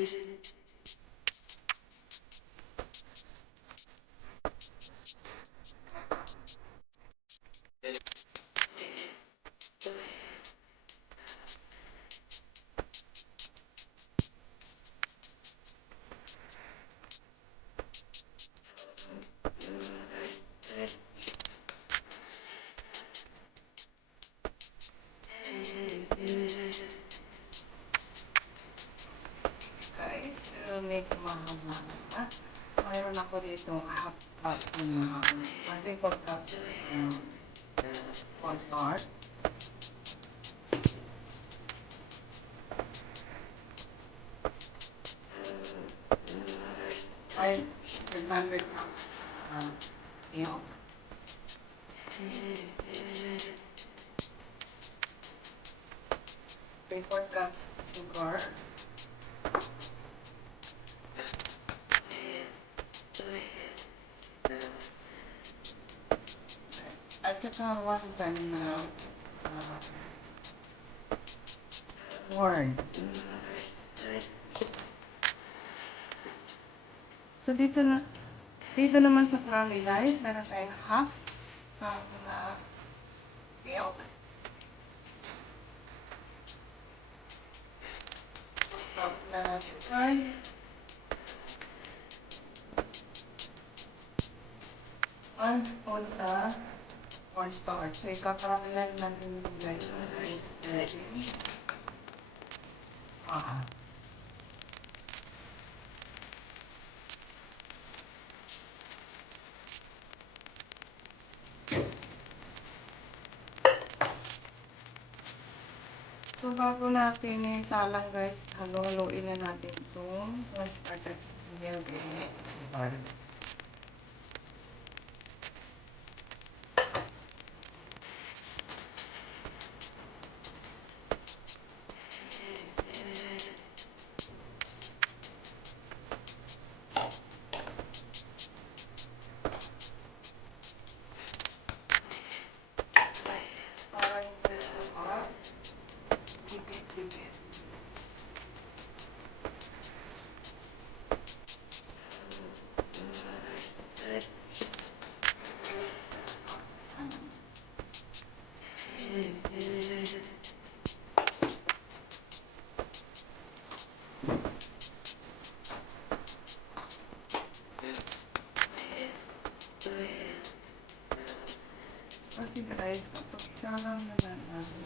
Guys, medyo mahaba na. Mayroon ako dito half cup na 24 cup cornstarch. Ay, 500 cup milk. 3/4 cup sugar. At saka 1 time na corn. So dito naman sa Crowley Light, meron tayong half na milk. Cup na sugar. 1 spoon na cornstarch. So ikakaramelan natin guys. So bago natin isalang guys, haluin na natin itong cornstarch at milk. Kasi guys, kapag salang na natin